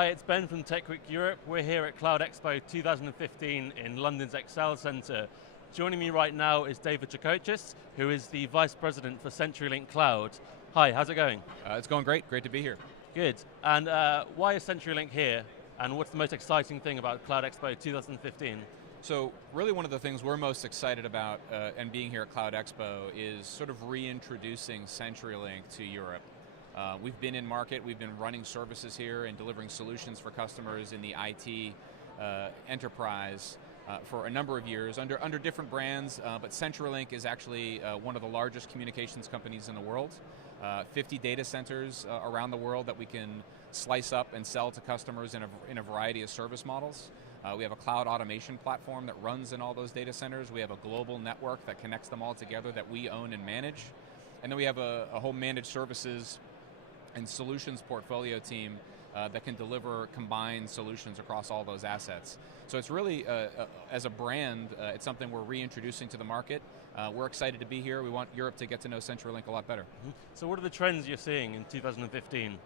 Hi, it's Ben from Tech Week Europe. We're here at Cloud Expo 2015 in London's Excel Centre. Joining me right now is David Chakotchis, who is the Vice President for CenturyLink Cloud. Hi, how's it going? It's going great to be here. Good, and why is CenturyLink here? And what's the most exciting thing about Cloud Expo 2015? So really one of the things we're most excited about and being here at Cloud Expo is sort of reintroducing CenturyLink to Europe. We've been in market, we've been running services here and delivering solutions for customers in the IT enterprise for a number of years under different brands, but CenturyLink is actually one of the largest communications companies in the world. 50 data centers around the world that we can slice up and sell to customers in a variety of service models. We have a cloud automation platform that runs in all those data centers. We have a global network that connects them all together that we own and manage. And then we have a whole managed services and solutions portfolio team that can deliver combined solutions across all those assets. So it's really, as a brand, it's something we're reintroducing to the market. We're excited to be here. We want Europe to get to know CenturyLink a lot better. So what are the trends you're seeing in 2015?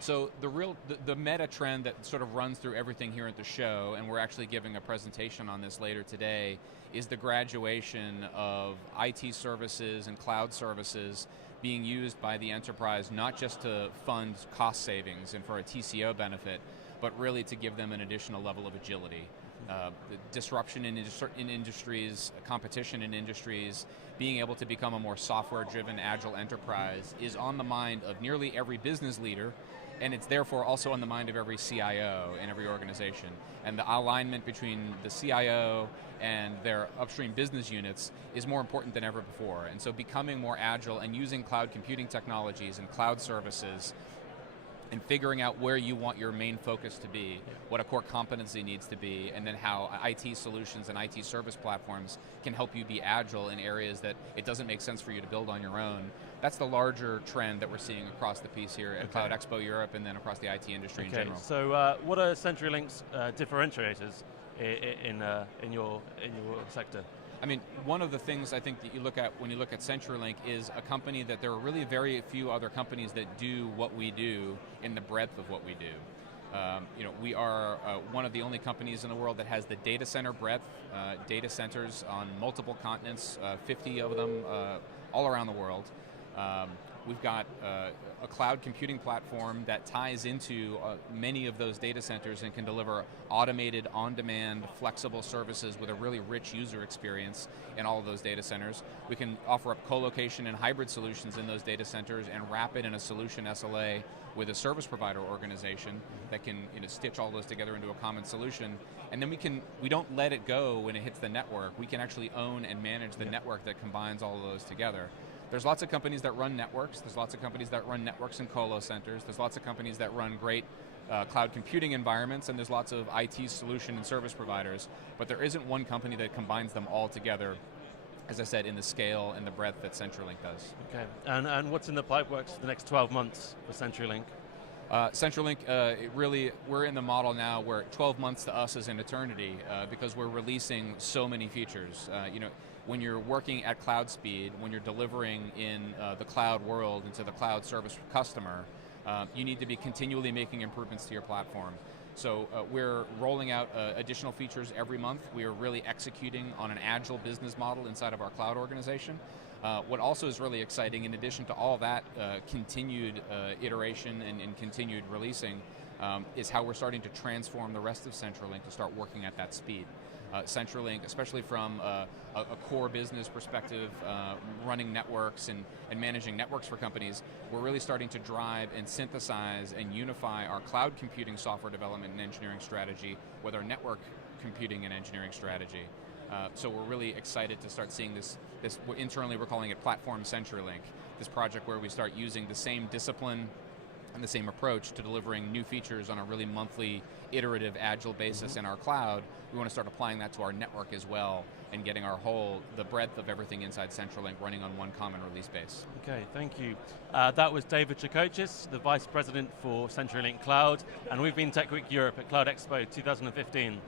So the meta trend that sort of runs through everything here at the show, and we're actually giving a presentation on this later today, is the graduation of IT services and cloud services being used by the enterprise not just to fund cost savings and for a TCO benefit, but really to give them an additional level of agility. The disruption in industries, competition in industries, being able to become a more software-driven, agile enterprise is on the mind of nearly every business leader, and it's therefore also on the mind of every CIO in every organization. And the alignment between the CIO and their upstream business units is more important than ever before. And so becoming more agile and using cloud computing technologies and cloud services and figuring out where you want your main focus to be, what a core competency needs to be, and then how IT solutions and IT service platforms can help you be agile in areas that it doesn't make sense for you to build on your own. That's the larger trend that we're seeing across the piece here at Cloud Expo Europe and then across the IT industry in general. So what are CenturyLink's differentiators in your sector? I mean, one of the things I think that you look at when you look at CenturyLink is a company that there are really very few other companies that do what we do in the breadth of what we do. We are one of the only companies in the world that has the data center breadth, data centers on multiple continents, 50 of them all around the world. We've got a cloud computing platform that ties into many of those data centers and can deliver automated, on-demand, flexible services with a really rich user experience in all of those data centers. We can offer up co-location and hybrid solutions in those data centers and wrap it in a solution SLA with a service provider organization that can stitch all those together into a common solution. And then we don't let it go when it hits the network. We can actually own and manage the network that combines all of those together. There's lots of companies that run networks. There's lots of companies that run networks and colo centers. There's lots of companies that run great cloud computing environments, and there's lots of IT solution and service providers. But there isn't one company that combines them all together, as I said, in the scale and the breadth that CenturyLink does. Okay, and what's in the pipeworks for the next 12 months for CenturyLink? CenturyLink, we're in the model now where 12 months to us is an eternity because we're releasing so many features. When you're working at cloud speed, when you're delivering in the cloud world into the cloud service customer, you need to be continually making improvements to your platform. So we're rolling out additional features every month. We are really executing on an agile business model inside of our cloud organization. What also is really exciting, in addition to all that continued iteration and continued releasing, is how we're starting to transform the rest of CenturyLink to start working at that speed. CenturyLink, especially from a core business perspective, running networks and managing networks for companies, we're really starting to drive and synthesize and unify our cloud computing software development and engineering strategy with our network computing and engineering strategy. So we're really excited to start seeing this, internally we're calling it Platform CenturyLink, this project where we start using the same discipline and the same approach to delivering new features on a really monthly, iterative, agile basis in our cloud. We want to start applying that to our network as well and getting the breadth of everything inside CenturyLink running on one common release base. Okay, thank you. That was David Chakotchis, the Vice President for CenturyLink Cloud, and we've been Tech Week Europe at Cloud Expo 2015.